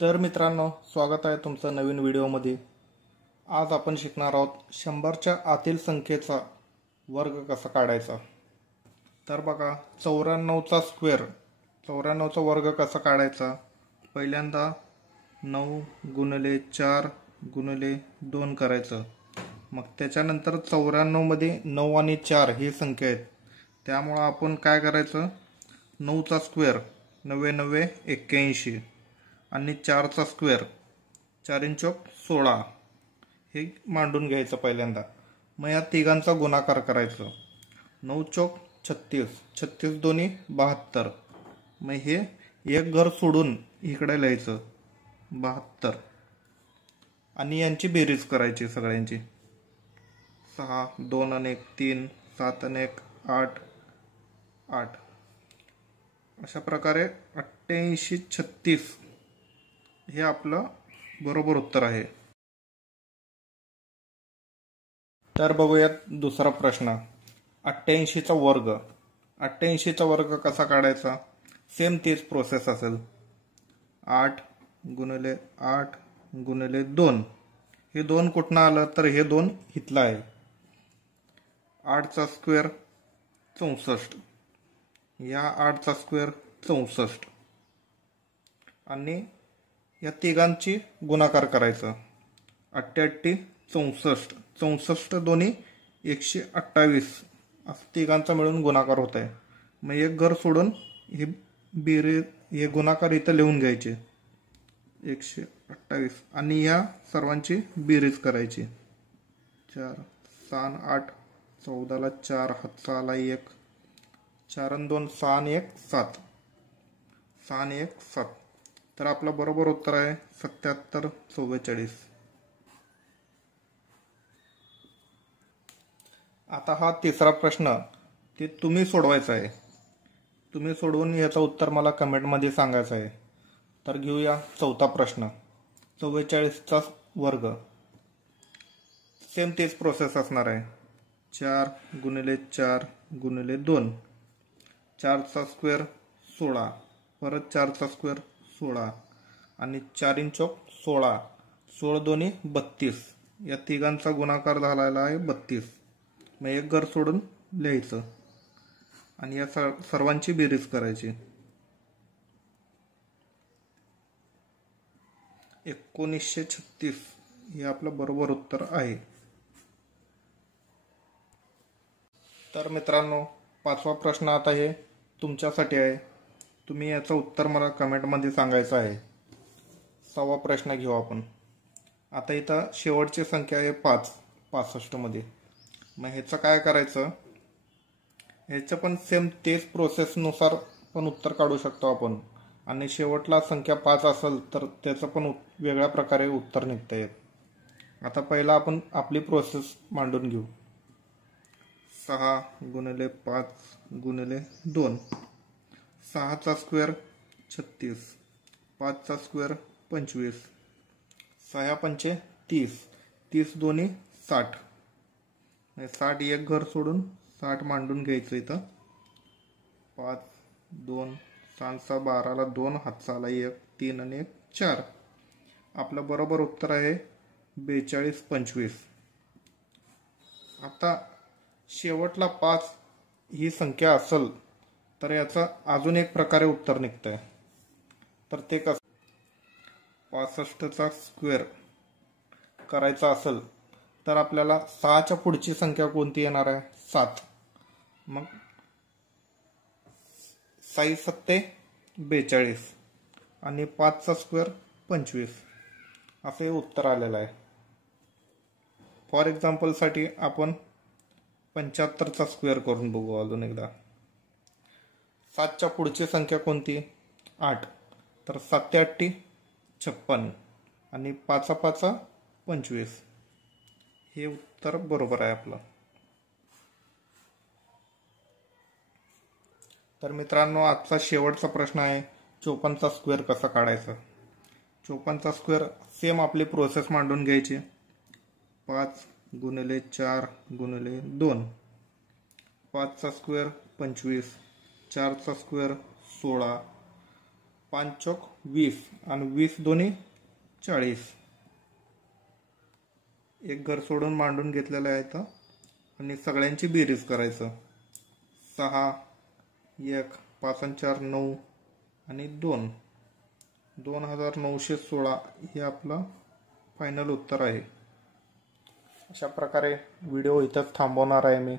तर मित्रांनो, स्वागत आहे तुमचं नवीन व्हिडिओमध्ये। आज आपण शिकणार आहोत 100च्या आतील संख्येचा वर्ग कसा काढायचा। तर बघा, 94चा स्क्वेअर, 94चा वर्ग कसा काढायचा। पहिल्यांदा 9 गुणिले 4 गुणिले 2 करायचं। मग त्याच्यानंतर 94 मध्ये 9 आणि 4 ही संख्या आहेत, त्यामुळे आपण काय करायचं, 9चा स्क्वेअर 9 9 81 आणि 4चा स्क्वेअर 4 चौक 16 हे मांडून घ्यायचं पहिल्यांदा। मग या तिघांचा गुणाकार करायचं। 9 चौक 36, 36 दोन्ही 72। मग हे एक घर सोडून इकडे लिहायचं 72 आणि यांची बेरीज करायची सगळ्यांची। 6 2 आणि 1 3 7 आणि 1 8 8। अशा प्रकारे 88 36 हे आपलं बरोबर उत्तर आहे। तर बघूयात दुसरा प्रश्न, 88चा वर्ग। 88चा वर्ग कसा काढायचा। सेम तीच प्रोसेस असेल। 8 गुणिले 8 गुणिले 2, हे 2 कुठनं आलं तर हे 2 इथलं आहे। 8चा स्क्वेअर 64, या 8चा स्क्वेअर 64 आणि या तिघांची गुणाकार करायचं। 88 64, 64 दोन्ही 128 असं तिघांचा मिळून गुणाकार होत आहे। मग एक घर सोडून हे गुणाकार इथं लिहून घ्यायचे 128 आणि या सर्वांची बेरीज करायची। 4 6 8 14ला 4 हातचा आला 1, 4 आणि 2 6 आणि 1 7, 6 आणि 1 7। तर आपलं बरोबर उत्तर आहे 77 44। आता हा तिसरा प्रश्न ते तुम्ही सोडवायचा आहे। तुम्ही सोडवून याचं उत्तर मला कमेंटमध्ये सांगायचं आहे। तर घेऊया चौथा प्रश्न, 44चा वर्ग। सेम तेच प्रोसेस असणार आहे। 4 गुणिले 4 गुणिले 2, 4चा स्क्वेअर 16, परत 4चा स्क्वेअर 16 आणि 4 चौक 16, 16 दोन्ही 32, या तिघांचा गुणाकार झालेला आहे 32। मग एक घर सोडून लिहायचं आणि या सर्वांची बेरीज करायची। 1936 हे आपलं बरोबर उत्तर आहे। तर मित्रांनो, पाचवा प्रश्न आता हे तुमच्यासाठी आहे। तुम्ही याचं उत्तर मला कमेंटमध्ये सांगायचं आहे। 6वा प्रश्न घेऊ आपण। आता इथं शेवटची संख्या आहे 5, 65 मध्ये। मग ह्याचं काय करायचं, ह्याचं पण सेम तेच प्रोसेसनुसार पण उत्तर काढू शकतो आपण। आणि शेवटला संख्या 5 असेल तर त्याचं पण वेगळ्या प्रकारे उत्तर निघता येत। आता पहिला आपण आपली प्रोसेस मांडून घेऊ। 6 गुणिले 5 गुणिले 2, 6चा स्क्वेअर 36, 5चा स्क्वेअर 25, 6 पंचे 30, 30 दोन्ही 60, 60 एक घर सोडून 60 मांडून घ्यायचं इथं। 5 2 6 12ला 2 हातचा आला 1, 3 आणि 1 4। आपलं बरोबर उत्तर आहे 42 25। आता शेवटला 5 ही संख्या असेल तर याचं अजून एक प्रकारे उत्तर निघतंय। तर ते कसं, 65चा स्क्वेअर करायचा असेल तर आपल्याला 6च्या पुढची संख्या कोणती येणार आहे, 7। मग 6 7 42 आणि 5चा स्क्वेअर 25 असे उत्तर आलेलं आहे। फॉर एक्झाम्पलसाठी आपण 75चा स्क्वेअर करून बघू अजून एकदा। 7च्या पुढची संख्या कोणती, 8, तर 7 8 56 आणि 5 5 25, हे उत्तर बरोबर आहे आपलं। तर मित्रांनो, आजचा शेवटचा प्रश्न आहे 54चा स्क्वेअर कसा काढायचा। 54चा स्क्वेअर सेम आपली प्रोसेस मांडून घ्यायची। 5 गुणिले 4 गुणिले 2, 5चा स्क्वेअर 25, 4चा स्क्वेअर 16, 5 चौक 20 आणि 20 दोन्ही 40. एक घर सोडून मांडून घेतलेलं आहे इथं आणि सगळ्यांची बेरीज करायचं. 6 1 5 आणि 4 9 आणि 2 2916 हे आपलं फायनल उत्तर आहे. अशा प्रकारे व्हिडिओ इथंच थांबवणार आहे मी.